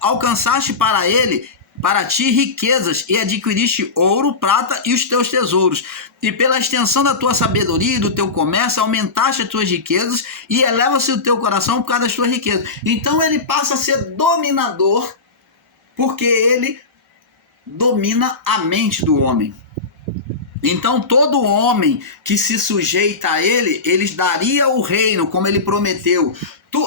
alcançaste para ti riquezas, e adquiriste ouro, prata e os teus tesouros. E pela extensão da tua sabedoria e do teu comércio, aumentaste as tuas riquezas, e eleva-se o teu coração por causa das tuas riquezas. Então ele passa a ser dominador, porque ele domina a mente do homem. Então todo homem que se sujeita a ele, ele daria o reino, como ele prometeu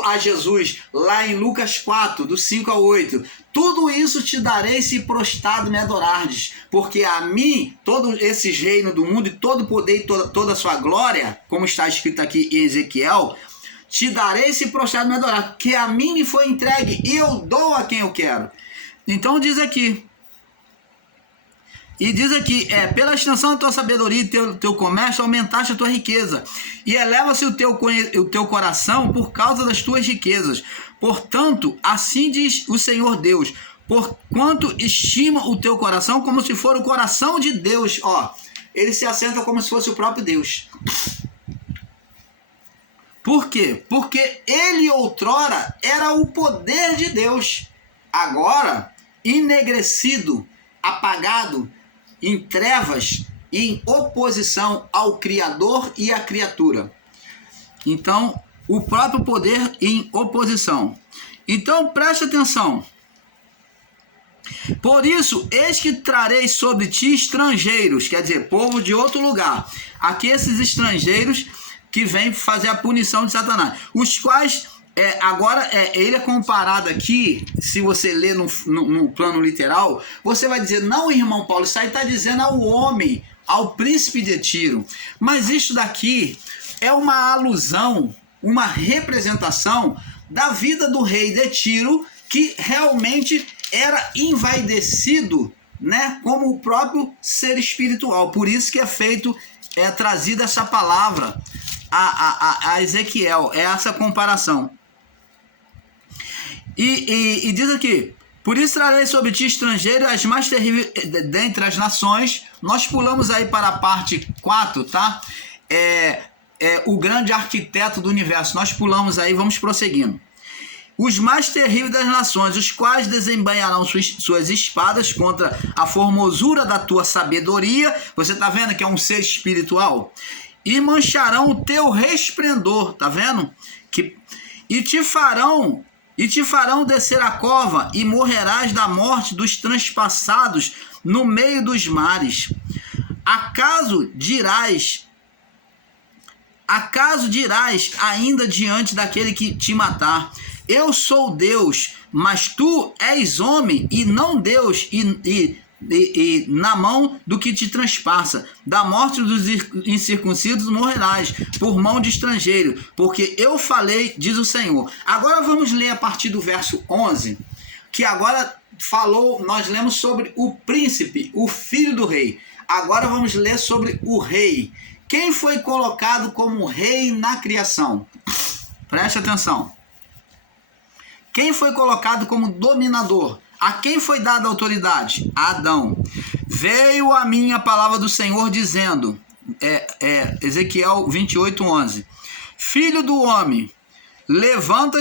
a Jesus, lá em Lucas 4, do 5 ao 8. Tudo isso te darei se prostrado me adorardes, porque a mim, todos esses reinos do mundo, e todo o poder e toda a sua glória, como está escrito aqui em Ezequiel, te darei se prostrado me adorar, que a mim me foi entregue, e eu dou a quem eu quero. Então diz aqui, pela extensão da tua sabedoria e teu comércio, aumentaste a tua riqueza, e eleva-se o teu coração por causa das tuas riquezas. Portanto, assim diz o Senhor Deus, porquanto estima o teu coração como se for o coração de Deus. Ele se assenta como se fosse o próprio Deus. Por quê? Porque ele outrora era o poder de Deus, agora enegrecido, apagado, em trevas e em oposição ao Criador e à criatura. Então, o próprio poder em oposição. Então, preste atenção. Por isso, eis que trarei sobre ti estrangeiros, quer dizer, povo de outro lugar. Aqui esses estrangeiros que vêm fazer a punição de Satanás, os quais... ele é comparado aqui, se você ler no plano literal, você vai dizer, não, irmão Paulo, isso aí está dizendo ao homem, ao príncipe de Tiro. Mas isso daqui é uma alusão, uma representação da vida do rei de Tiro, que realmente era envaidecido, né, como o próprio ser espiritual. Por isso que é trazida essa palavra a Ezequiel, é essa comparação. E diz aqui, por isso trarei sobre ti estrangeiro as mais terríveis dentre as nações. Nós pulamos aí para a parte 4, tá? O grande arquiteto do universo. Nós pulamos aí, vamos prosseguindo. Os mais terríveis das nações, os quais desembainharão suas espadas contra a formosura da tua sabedoria. Você está vendo que é um ser espiritual? E mancharão o teu resplendor, tá vendo? E te farão descer a cova, e morrerás da morte dos transpassados no meio dos mares. Acaso dirás ainda diante daquele que te matar, eu sou Deus, mas tu és homem e não Deus, e na mão do que te transpassa, da morte dos incircuncisos morrerás, por mão de estrangeiro, porque eu falei, diz o Senhor. Agora vamos ler a partir do verso 11, que agora nós lemos sobre o príncipe, o filho do rei. Agora vamos ler sobre o rei. Quem foi colocado como rei na criação? Preste atenção. Quem foi colocado como dominador? A quem foi dada a autoridade? A Adão. Veio a mim a palavra do Senhor dizendo, Ezequiel 28:11. Filho do homem, levanta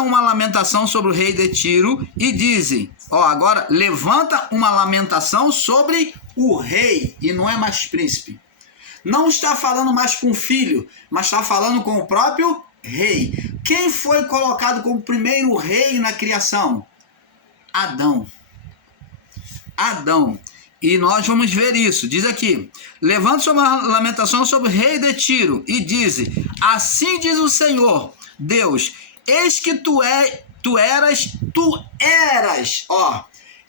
uma lamentação sobre o rei de Tiro e dize, agora levanta uma lamentação sobre o rei, e não é mais príncipe. Não está falando mais com o filho, mas está falando com o próprio rei. Quem foi colocado como primeiro rei na criação? Adão. E nós vamos ver isso. Diz aqui, levanta uma lamentação sobre o rei de Tiro e diz, assim diz o Senhor Deus, eis que tu eras,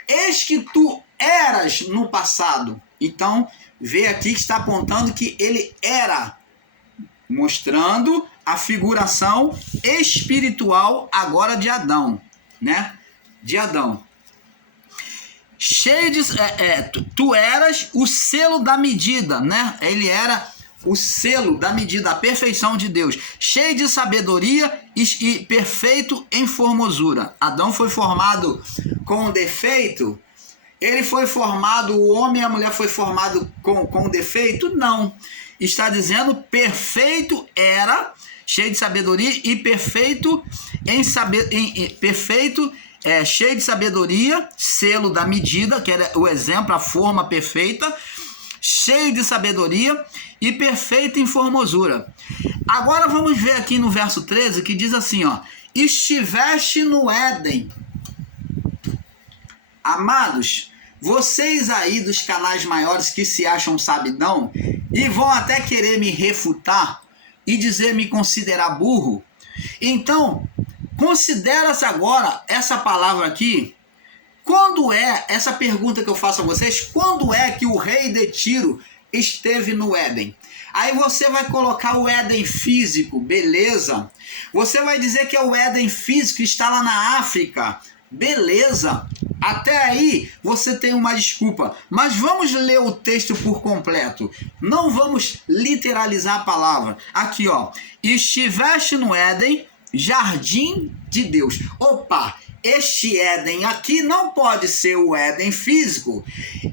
eis que tu eras no passado. Então, vê aqui que está apontando que ele era, mostrando a figuração espiritual agora de Adão, né? De Adão. Cheio de... tu eras o selo da medida, né? Ele era o selo da medida, a perfeição de Deus. Cheio de sabedoria e perfeito em formosura. Adão foi formado com defeito? Ele foi formado, o homem e a mulher foi formado com defeito? Não. Está dizendo perfeito era, cheio de sabedoria e perfeito cheio de sabedoria, selo da medida, que era o exemplo, a forma perfeita, cheio de sabedoria e perfeito em formosura. Agora vamos ver aqui no verso 13, que diz assim, ó: estiveste no Éden. Amados, vocês aí dos canais maiores que se acham sabidão e vão até querer me refutar e dizer me considerar burro, então considera-se agora essa palavra aqui. Quando é, essa pergunta que eu faço a vocês, quando é que o rei de Tiro esteve no Éden? Aí você vai colocar o Éden físico, beleza. Você vai dizer que é o Éden físico que está lá na África, beleza. Até aí você tem uma desculpa, mas vamos ler o texto por completo. Não vamos literalizar a palavra. Aqui, ó: estiveste no Éden, jardim de Deus. Opa, este Éden aqui não pode ser o Éden físico.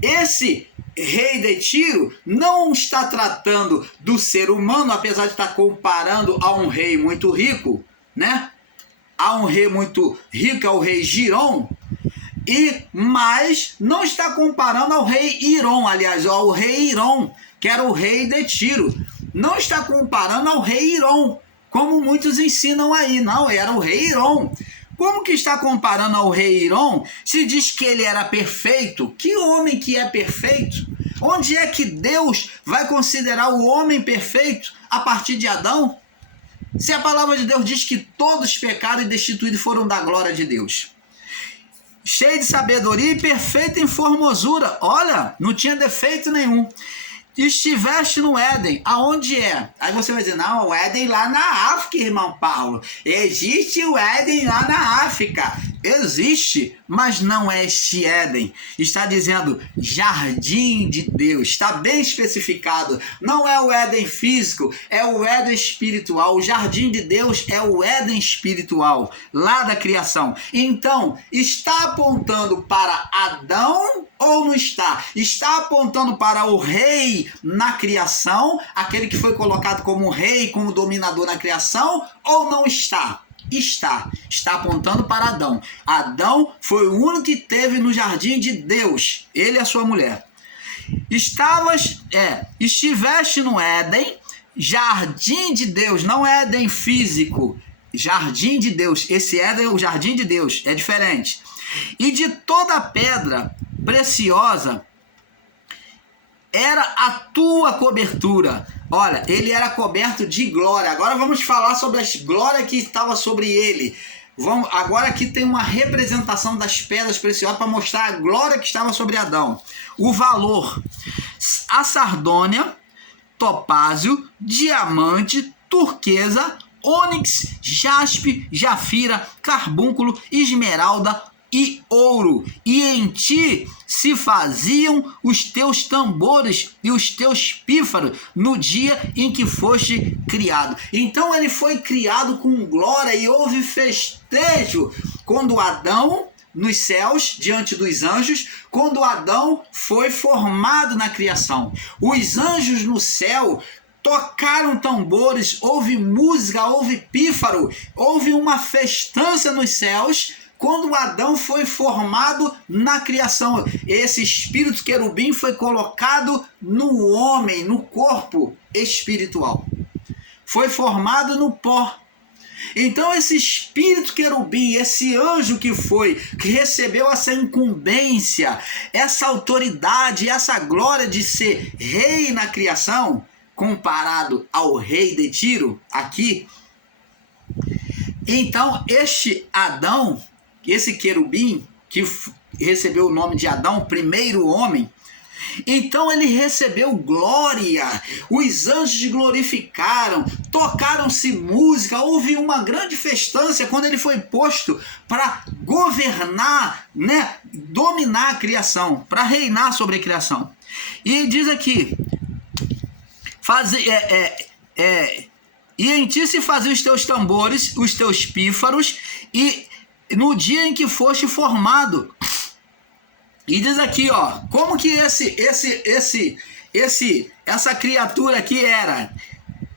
Esse rei de Tiro não está tratando do ser humano, apesar de estar comparando a um rei muito rico, né? A um rei muito rico, é o rei Giron, mas não está comparando ao rei Hirom, aliás, ao rei Hirom, que era o rei de Tiro. Não está comparando ao rei Hirom, como muitos ensinam aí. Não, era o rei Hirom. Como que está comparando ao rei Hirom se diz que ele era perfeito? Que homem que é perfeito? Onde é que Deus vai considerar o homem perfeito a partir de Adão? Se a palavra de Deus diz que todos pecaram e destituídos foram da glória de Deus. Cheio de sabedoria e perfeito em formosura. Olha, não tinha defeito nenhum. Estiveste no Éden. Aonde é? Aí você vai dizer, não, o Éden lá na África, irmão Paulo. Existe o Éden lá na África. Existe, mas não é este Éden. Está dizendo jardim de Deus. Está bem especificado. Não é o Éden físico, é o Éden espiritual. O jardim de Deus é o Éden espiritual, lá da criação. Então, está apontando para Adão ou não está? Está apontando para o rei na criação, aquele que foi colocado como rei, como dominador na criação, ou não está? Está apontando para Adão. Adão foi o único que teve no jardim de Deus, ele e a sua mulher. Estiveste no Éden, jardim de Deus, não é Éden físico, jardim de Deus. Esse Éden é o jardim de Deus, é diferente. E de toda pedra preciosa era a tua cobertura. Olha, ele era coberto de glória. Agora vamos falar sobre as glórias que estavam sobre ele. Agora aqui tem uma representação das pedras preciosas para mostrar a glória que estava sobre Adão. O valor: a sardônia, topázio, diamante, turquesa, ônix, jaspe, jafira, carbúnculo, esmeralda e ouro. E em ti se faziam os teus tambores e os teus pífaros no dia em que foste criado. Então ele foi criado com glória e houve festejo quando Adão, nos céus, diante dos anjos, quando Adão foi formado na criação. Os anjos no céu tocaram tambores, houve música, houve pífaro, houve uma festança nos céus quando Adão foi formado na criação. Esse espírito querubim foi colocado no homem, no corpo espiritual. Foi formado no pó. Então esse espírito querubim, esse anjo que recebeu essa incumbência, essa autoridade, essa glória de ser rei na criação, comparado ao rei de Tiro, aqui. Então este Adão, esse querubim, que recebeu o nome de Adão, primeiro homem, então ele recebeu glória, os anjos glorificaram, tocaram-se música, houve uma grande festança quando ele foi posto para governar, né, dominar a criação, para reinar sobre a criação. E diz aqui, e em ti se faziam os teus tambores, os teus pífaros, e no dia em que foste formado. E diz aqui, ó, como que essa criatura aqui era?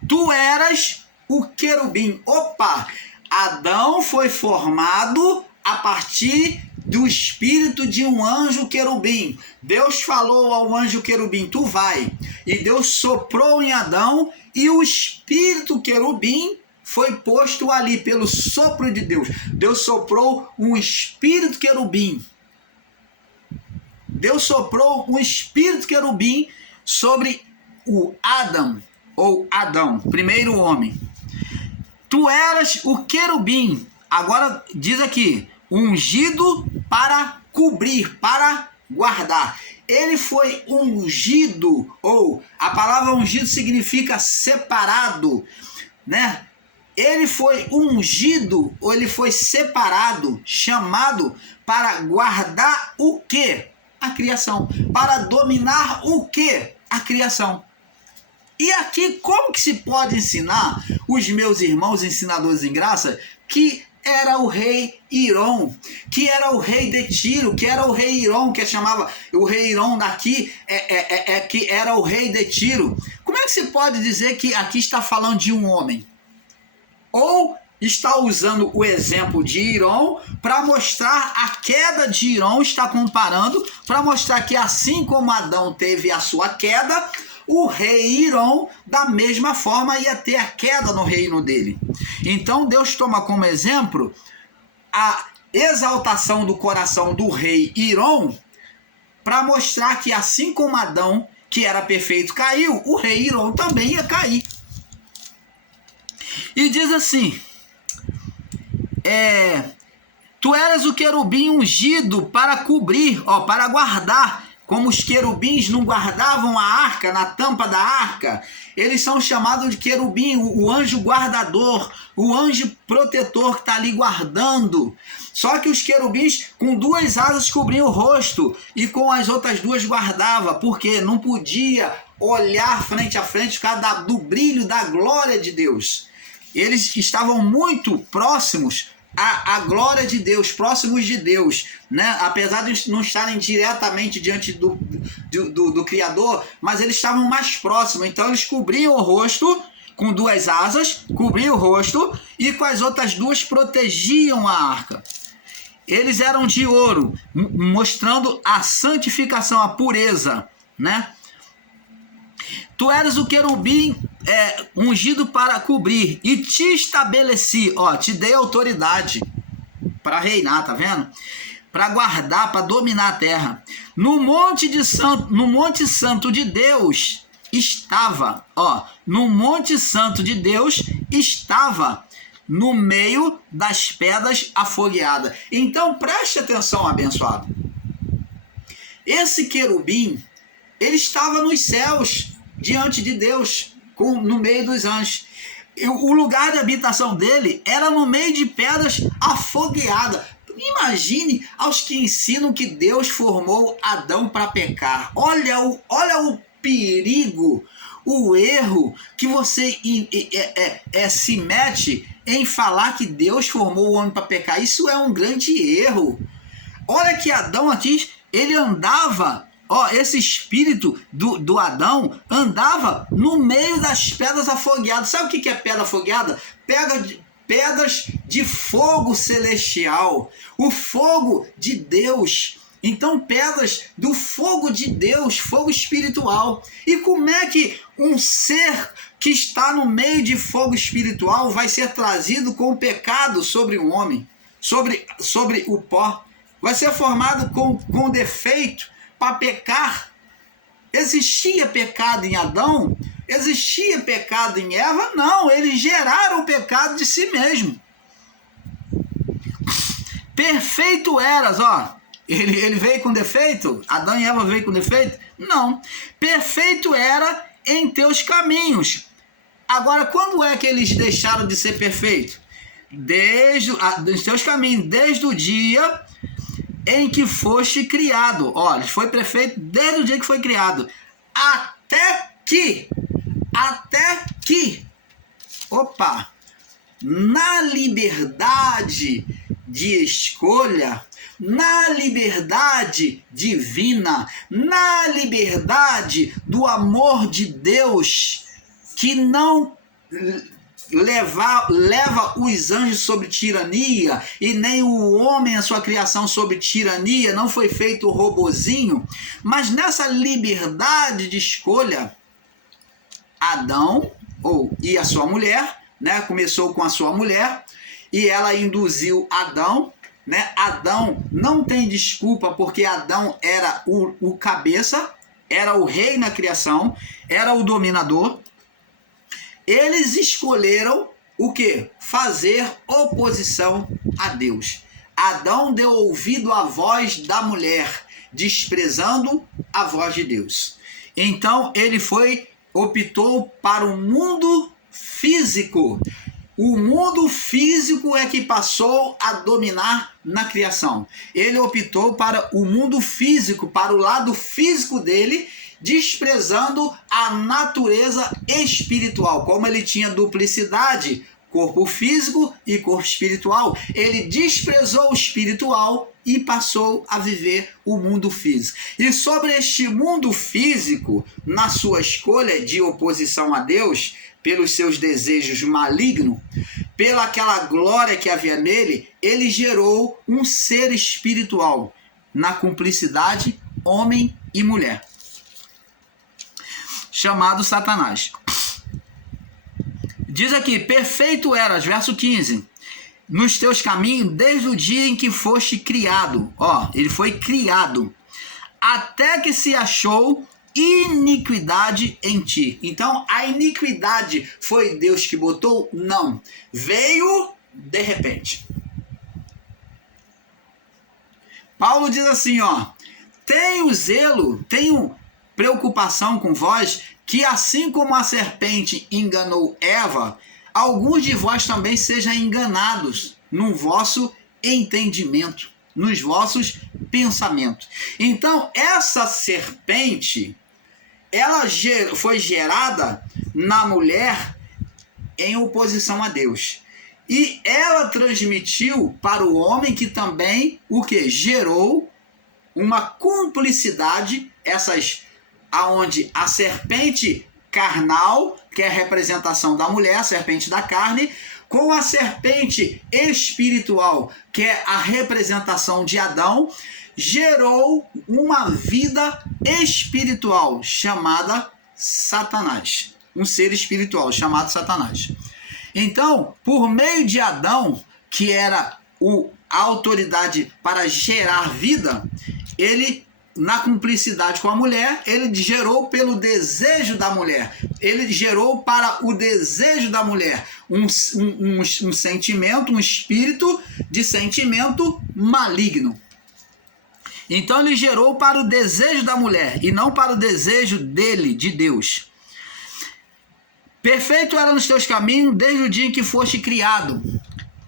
Tu eras o querubim. Opa! Adão foi formado a partir do espírito de um anjo querubim. Deus falou ao anjo querubim, tu vai. E Deus soprou em Adão e o espírito querubim foi posto ali pelo sopro de Deus. Deus soprou um espírito querubim. Deus soprou um espírito querubim sobre o Adão, ou Adão, primeiro homem. Tu eras o querubim. Agora diz aqui, ungido para cobrir, para guardar. Ele foi ungido, ou a palavra ungido significa separado, né? Ele foi ungido, ou ele foi separado, chamado para guardar o quê? A criação. Para dominar o quê? A criação. E aqui, como que se pode ensinar os meus irmãos ensinadores em graça que era o rei Hirom, que era o rei de Tiro, que era o rei Hirom, que chamava o rei Hirom daqui, que era o rei de Tiro? Como é que se pode dizer que aqui está falando de um homem? Ou está usando o exemplo de Hirom para mostrar a queda de Hirom, está comparando para mostrar que assim como Adão teve a sua queda, o rei Hirom, da mesma forma, ia ter a queda no reino dele. Então Deus toma como exemplo a exaltação do coração do rei Hirom para mostrar que assim como Adão, que era perfeito, caiu, o rei Hirom também ia cair. E diz assim, tu eras o querubim ungido para cobrir, para guardar. Como os querubins não guardavam a arca, na tampa da arca, eles são chamados de querubim, o anjo guardador, o anjo protetor que está ali guardando. Só que os querubins com 2 asas cobriam o rosto e com as outras 2 guardava, porque não podia olhar frente a frente por causa do brilho da glória de Deus. Eles estavam muito próximos à glória de Deus, próximos de Deus, né? Apesar de não estarem diretamente diante do Criador, mas eles estavam mais próximos, então eles cobriam o rosto com 2 asas, cobriam o rosto e com as outras 2 protegiam a arca. Eles eram de ouro, mostrando a santificação, a pureza, né? Tu eras o querubim ungido para cobrir e te estabeleci, te dei autoridade para reinar, tá vendo? Para guardar, para dominar a terra. No Monte Santo de Deus estava, no Monte Santo de Deus estava no meio das pedras afogueadas. Então preste atenção, abençoado. Esse querubim, ele estava nos céus, diante de Deus, no meio dos anjos. O lugar de habitação dele era no meio de pedras afogueadas. Imagine aos que ensinam que Deus formou Adão para pecar. Olha o perigo, o erro que você se mete em falar que Deus formou o homem para pecar. Isso é um grande erro. Olha que Adão aqui, ele andava... esse espírito do Adão andava no meio das pedras afogueadas. Sabe o que é pedra afogueada? Pedras de fogo celestial. O fogo de Deus. Então, pedras do fogo de Deus, fogo espiritual. E como é que um ser que está no meio de fogo espiritual vai ser trazido com o pecado sobre o homem? Sobre o pó? Vai ser formado com defeito para pecar. Existia pecado em Adão? Existia pecado em Eva? Não, eles geraram o pecado de si mesmo. Perfeito eras, ele veio com defeito? Adão e Eva veio com defeito? Não. Perfeito era em teus caminhos. Agora, quando é que eles deixaram de ser perfeitos? Dos teus caminhos, desde o dia em que foste criado. Olha, foi perfeito desde o dia que foi criado. Até que, na liberdade de escolha, na liberdade divina, na liberdade do amor de Deus, que não leva os anjos sobre tirania, e nem o homem, a sua criação, sobre tirania, não foi feito o robozinho, mas nessa liberdade de escolha, Adão e a sua mulher, né, começou com a sua mulher, e ela induziu Adão, né? Adão não tem desculpa, porque Adão era o cabeça, era o rei na criação, era o dominador. Eles escolheram o quê? Fazer oposição a Deus. Adão deu ouvido à voz da mulher, desprezando a voz de Deus. Então ele optou para o mundo físico. O mundo físico é que passou a dominar na criação. Ele optou para o mundo físico, para o lado físico dele, desprezando a natureza espiritual. Como ele tinha duplicidade, corpo físico e corpo espiritual, ele desprezou o espiritual e passou a viver o mundo físico. E sobre este mundo físico, na sua escolha de oposição a Deus, pelos seus desejos malignos, pela aquela glória que havia nele, ele gerou um ser espiritual, na cumplicidade, homem e mulher, chamado Satanás. Diz aqui, perfeito eras, verso 15, nos teus caminhos desde o dia em que foste criado. Ó, ele foi criado, até que se achou iniquidade em ti. Então, a iniquidade foi Deus que botou? Não. Veio de repente. Paulo diz assim, ó, tenho zelo, tenho preocupação com vós, que assim como a serpente enganou Eva, alguns de vós também sejam enganados no vosso entendimento, nos vossos pensamentos. Então, essa serpente, ela foi gerada na mulher em oposição a Deus. E ela transmitiu para o homem, que também, o que? Gerou uma cumplicidade, aonde a serpente carnal, que é a representação da mulher, a serpente da carne, com a serpente espiritual, que é a representação de Adão, gerou uma vida espiritual chamada Satanás. Um ser espiritual chamado Satanás. Então, por meio de Adão, que era a autoridade para gerar vida, ele, na cumplicidade com a mulher, ele gerou pelo desejo da mulher. Ele gerou para o desejo da mulher um sentimento, um espírito de sentimento maligno. Então ele gerou para o desejo da mulher e não para o desejo dele, de Deus. Perfeito era nos teus caminhos desde o dia em que foste criado,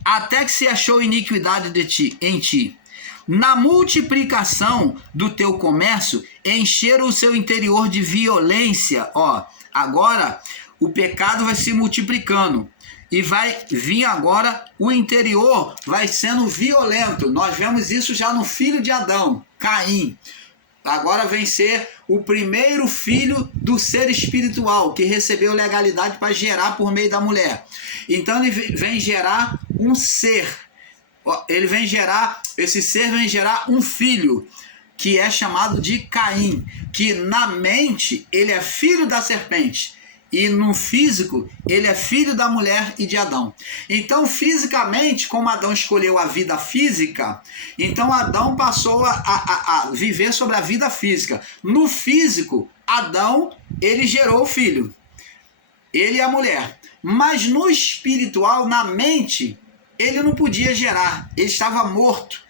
até que se achou iniquidade em ti. Na multiplicação do teu comércio, encheram o seu interior de violência. Ó, agora o pecado vai se multiplicando. E vai vir agora, o interior vai sendo violento. Nós vemos isso já no filho de Adão, Caim. Agora vem ser o primeiro filho do ser espiritual, que recebeu legalidade para gerar por meio da mulher. Então ele vem gerar um ser. Esse ser vem gerar um filho, que é chamado de Caim, que na mente ele é filho da serpente. E no físico, ele é filho da mulher e de Adão. Então, fisicamente, como Adão escolheu a vida física, então Adão passou a viver sobre a vida física. No físico, Adão, ele gerou o filho. Ele e a mulher. Mas no espiritual, na mente, ele não podia gerar. Ele estava morto.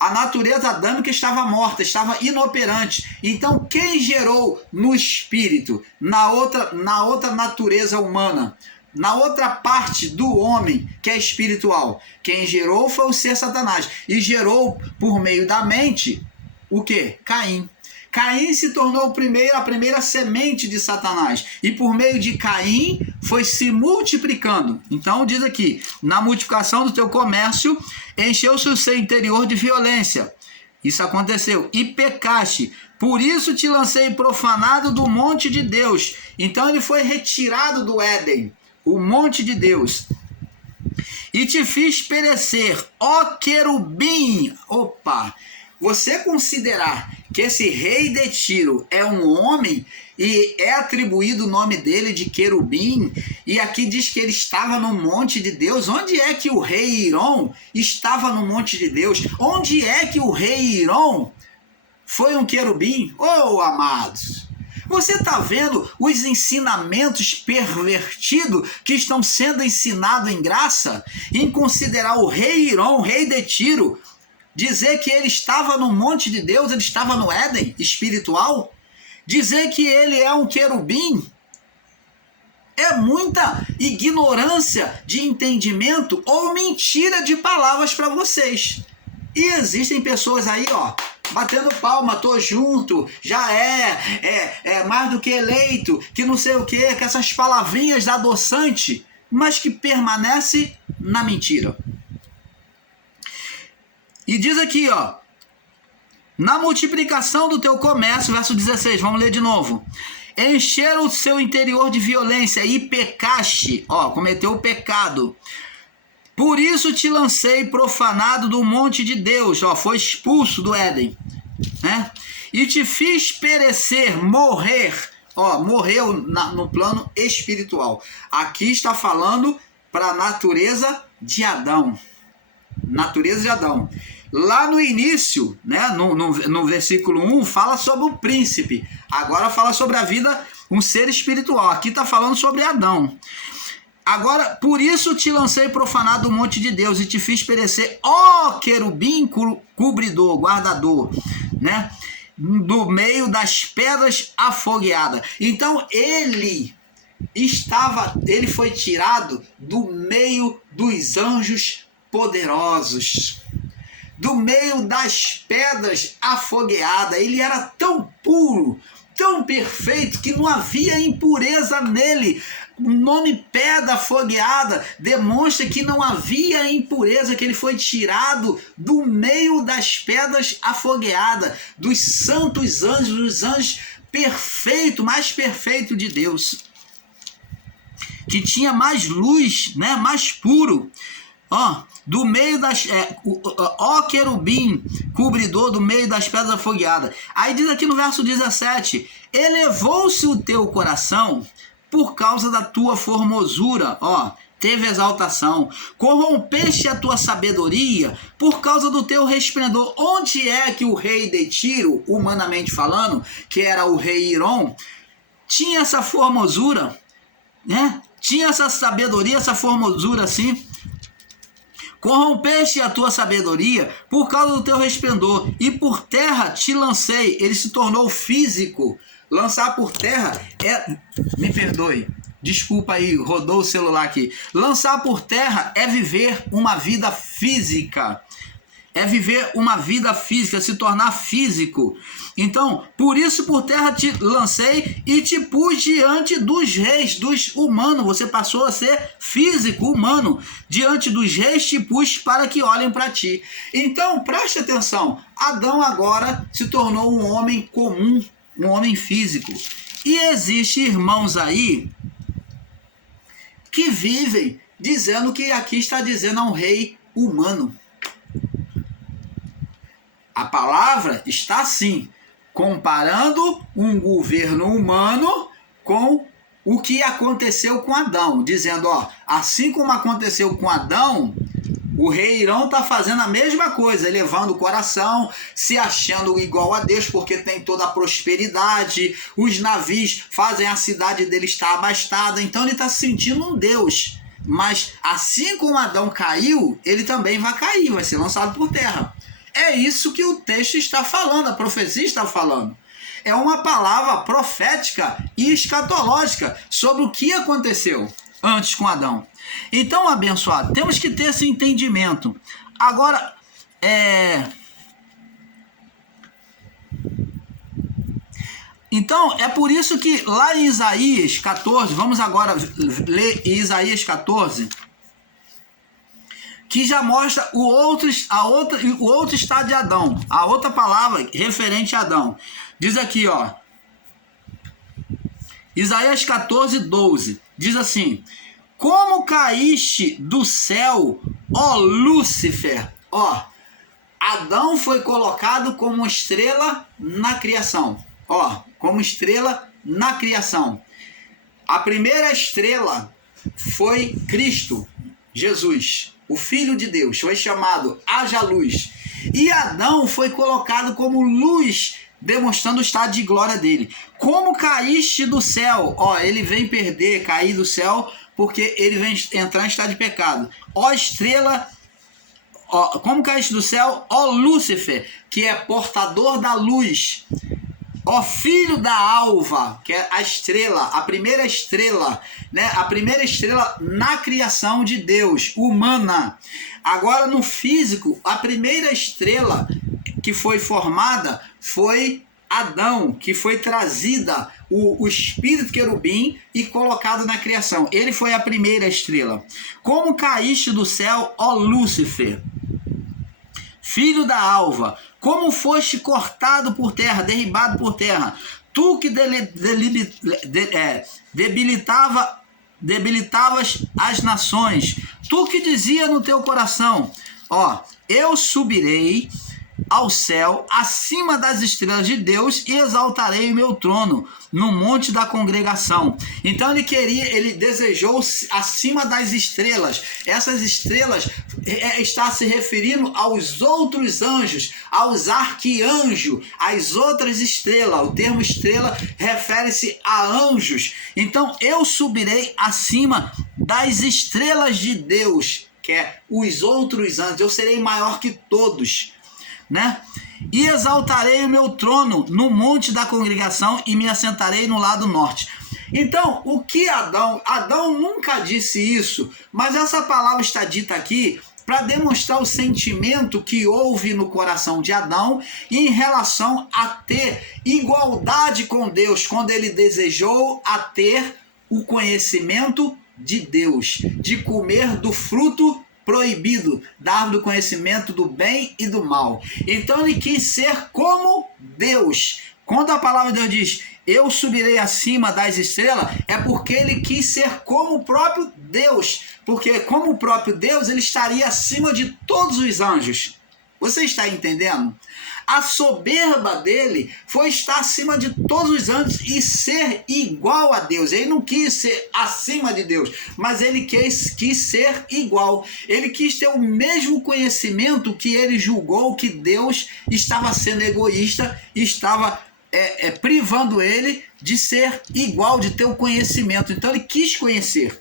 A natureza adâmica estava morta, estava inoperante. Então, quem gerou no espírito, na outra natureza humana, na outra parte do homem, que é espiritual, quem gerou foi o ser Satanás. E gerou por meio da mente o quê? Caim. Caim se tornou a primeira semente de Satanás. E por meio de Caim foi se multiplicando. Então diz aqui, na multiplicação do teu comércio, encheu-se o seu interior de violência. Isso aconteceu. E pecaste. Por isso te lancei profanado do monte de Deus. Então ele foi retirado do Éden. o monte de Deus, e te fiz perecer, ó querubim. Opa! Você considerar que esse rei de Tiro é um homem e é atribuído o nome dele de querubim, e aqui diz que ele estava no monte de Deus. Onde é que o rei Hirom estava no monte de Deus? Onde é que o rei Hirom foi um querubim? Oh, amados! Você está vendo os ensinamentos pervertidos que estão sendo ensinados em graça? Em considerar o rei Hirom, o rei de Tiro, dizer que ele estava no monte de Deus, ele estava no Éden espiritual? Dizer que ele é um querubim? É muita ignorância de entendimento ou mentira de palavras para vocês. E existem pessoas aí, ó, batendo palma, tô junto, já é mais do que eleito, que não sei o que essas palavrinhas adoçantes, mas que permanece na mentira. E diz aqui, ó, na multiplicação do teu comércio, verso 16, vamos ler de novo. Encheram o seu interior de violência e pecaste, ó, cometeu o pecado. Por isso te lancei profanado do monte de Deus, ó, foi expulso do Éden, né? E te fiz perecer, morrer, ó, morreu no plano espiritual. Aqui está falando para a natureza de Adão. Natureza de Adão. Lá no início, né, no versículo 1, fala sobre o príncipe. Agora fala sobre a vida, um ser espiritual. Aqui está falando sobre Adão. Agora, por isso te lancei profanado do monte de Deus e te fiz perecer, ó querubim cobridor, guardador, né? Do meio das pedras afogueadas. Então, ele foi tirado do meio dos anjos poderosos, do meio das pedras afogueadas. Ele era tão puro, tão perfeito, que não havia impureza nele. O nome pedra afogueada demonstra que não havia impureza, que ele foi tirado do meio das pedras afogueadas, dos santos anjos, dos anjos perfeitos, mais perfeito de Deus, que tinha mais luz, né, mais puro. Ó, do meio das... ó querubim, cobridor do meio das pedras afogueadas. Aí diz aqui no verso 17, elevou-se o teu coração por causa da tua formosura, ó, teve exaltação. Corrompeste a tua sabedoria por causa do teu resplendor. Onde é que o rei de Tiro, humanamente falando, que era o rei Hirom, tinha essa formosura, né? Tinha essa sabedoria, essa formosura assim. Corrompeste a tua sabedoria por causa do teu resplendor, e por terra te lancei. Ele se tornou físico. Lançar por terra me perdoe, desculpa aí, rodou o celular aqui. Lançar por terra é viver uma vida física. É viver uma vida física, se tornar físico. Então, por isso por terra te lancei e te pus diante dos reis, dos humanos. Você passou a ser físico, humano. Diante dos reis te pus para que olhem para ti. Então, preste atenção. Adão agora se tornou um homem comum, um homem físico. E existe irmãos aí que vivem dizendo que aqui está dizendo a um rei humano. A palavra está assim, comparando um governo humano com o que aconteceu com Adão, dizendo, ó, assim como aconteceu com Adão, o rei Hirom está fazendo a mesma coisa, elevando o coração, se achando igual a Deus, porque tem toda a prosperidade, os navios fazem a cidade dele estar abastada, então ele está se sentindo um Deus. Mas assim como Adão caiu, ele também vai cair, vai ser lançado por terra. É isso que o texto está falando, a profecia está falando. É uma palavra profética e escatológica sobre o que aconteceu antes com Adão. Então, abençoado, temos que ter esse entendimento. Agora, então, é por isso que lá em Isaías 14, vamos agora ler Isaías 14, que já mostra o outro estado de Adão, a outra palavra referente a Adão. Diz aqui, ó, Isaías 14, 12, diz assim, como caíste do céu, ó Lúcifer. Ó, Adão foi colocado como estrela na criação. Ó, como estrela na criação. A primeira estrela foi Cristo, Jesus, o Filho de Deus, foi chamado Haja Luz. E Adão foi colocado como luz, demonstrando o estado de glória dele. Como caíste do céu? Ó, ele vem cair do céu, porque ele vem entrar em estado de pecado. Ó estrela, ó, como caíste do céu, ó Lúcifer, que é portador da luz. Ó filho da alva, que é a estrela, a primeira estrela, né? A primeira estrela na criação de Deus, humana. Agora no físico, a primeira estrela que foi formada foi Adão, que foi trazida o espírito querubim e colocado na criação. Ele foi a primeira estrela. Como caíste do céu, ó Lúcifer, filho da alva, como foste cortado por terra, derribado por terra, tu que debilitavas as nações, tu que dizia no teu coração, ó, eu subirei ao céu, acima das estrelas de Deus, e exaltarei o meu trono no monte da congregação. Então ele desejou acima das estrelas. Essas estrelas está se referindo aos outros anjos, aos arquianjos, às outras estrelas. O termo estrela refere-se a anjos. Então eu subirei acima das estrelas de Deus, que é os outros anjos. Eu serei maior que todos, né? E exaltarei o meu trono no monte da congregação e me assentarei no lado norte. Então, o que Adão nunca disse isso, mas essa palavra está dita aqui para demonstrar o sentimento que houve no coração de Adão em relação a ter igualdade com Deus, quando ele desejou a ter o conhecimento de Deus, de comer do fruto proibido, da árvore do conhecimento do bem e do mal. Então ele quis ser como Deus. Quando a palavra de Deus diz, eu subirei acima das estrelas, é porque ele quis ser como o próprio Deus. Porque como o próprio Deus, ele estaria acima de todos os anjos. Você está entendendo? A soberba dele foi estar acima de todos os anjos e ser igual a Deus. Ele não quis ser acima de Deus, mas ele quis ser igual. Ele quis ter o mesmo conhecimento que ele julgou que Deus estava sendo egoísta e estava privando ele de ser igual, de ter o conhecimento. Então ele quis conhecer.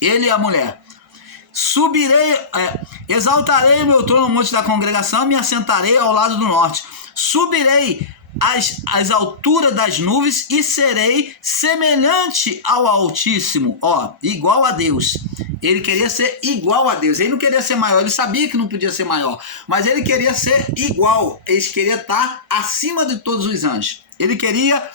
Ele e a mulher. Exaltarei o meu trono no monte da congregação, me assentarei ao lado do norte. Subirei às alturas das nuvens e serei semelhante ao Altíssimo, ó, igual a Deus. Ele queria ser igual a Deus. Ele não queria ser maior, ele sabia que não podia ser maior, mas ele queria ser igual. Ele queria estar acima de todos os anjos. Ele queria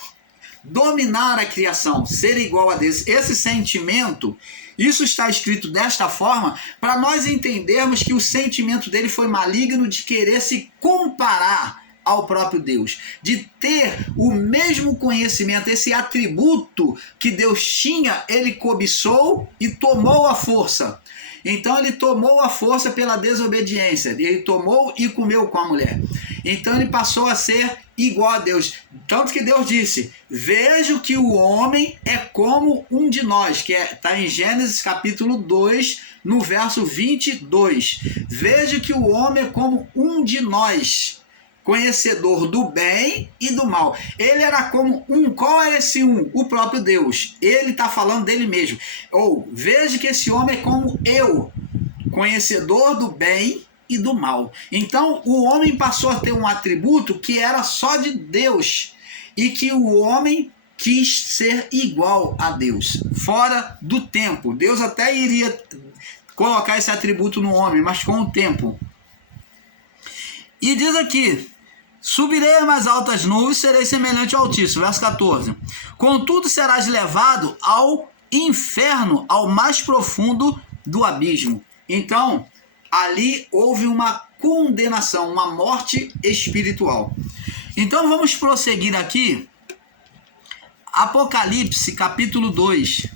dominar a criação, ser igual a Deus. Esse sentimento, isso está escrito desta forma para nós entendermos que o sentimento dele foi maligno, de querer se comparar ao próprio Deus, de ter o mesmo conhecimento, esse atributo que Deus tinha, ele cobiçou e tomou a força. Então ele tomou a força pela desobediência, ele tomou e comeu com a mulher. Então ele passou a ser igual a Deus. Tanto que Deus disse, vejo que o homem é como um de nós, que está em Gênesis capítulo 2, no verso 22. Vejo que o homem é como um de nós, conhecedor do bem e do mal. Ele era como um. Qual era esse um? O próprio Deus. Ele está falando dele mesmo. Ou, veja que esse homem é como eu, conhecedor do bem e do mal. Então, o homem passou a ter um atributo que era só de Deus, e que o homem quis ser igual a Deus, fora do tempo. Deus até iria colocar esse atributo no homem, mas com o tempo. E diz aqui, subirei às mais altas nuvens, serei semelhante ao Altíssimo. Verso 14. Contudo serás levado ao inferno, ao mais profundo do abismo. Então, ali houve uma condenação, uma morte espiritual. Então vamos prosseguir aqui. Apocalipse capítulo 2.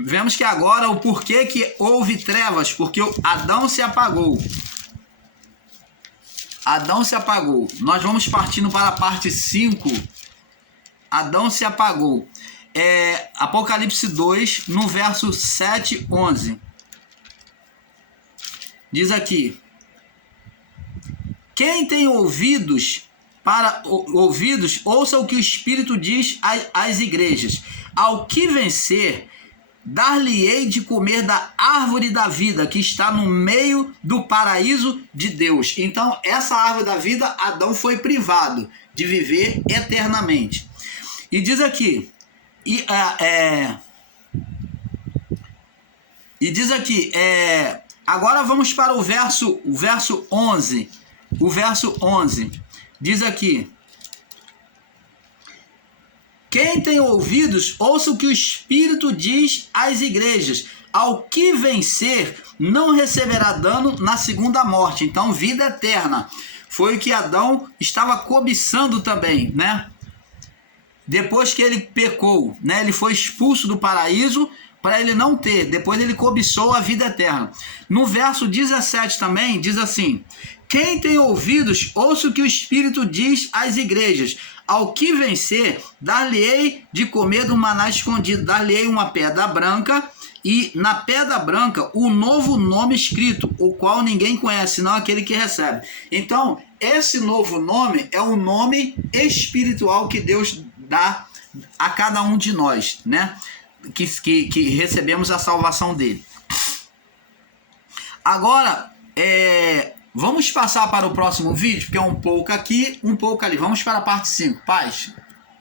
Vemos que agora o porquê que houve trevas, porque Adão se apagou. Adão se apagou. Nós vamos partindo para a parte 5. Adão se apagou. Apocalipse 2, no verso 7, 11. Diz aqui: quem tem ouvidos, ouça o que o Espírito diz às igrejas. Ao que vencer, dar-lhe-ei de comer da árvore da vida, que está no meio do paraíso de Deus. Então, essa árvore da vida, Adão foi privado de viver eternamente. E diz aqui, agora vamos para o verso 11. O verso 11 diz aqui: quem tem ouvidos, ouça o que o Espírito diz às igrejas. Ao que vencer, não receberá dano na segunda morte. Então, vida eterna. Foi o que Adão estava cobiçando também, né? Depois que ele pecou, né? Ele foi expulso do paraíso para ele não ter. Depois ele cobiçou a vida eterna. No verso 17 também, diz assim: quem tem ouvidos, ouça o que o Espírito diz às igrejas. Ao que vencer, dar-lhe-ei de comer do maná escondido, dar-lhe-ei uma pedra branca, e na pedra branca o novo nome escrito, o qual ninguém conhece, senão aquele que recebe. Então, esse novo nome é o nome espiritual que Deus dá a cada um de nós, né? Que recebemos a salvação dele. Agora, vamos passar para o próximo vídeo, porque é um pouco aqui, um pouco ali. Vamos para a parte 5. Paz.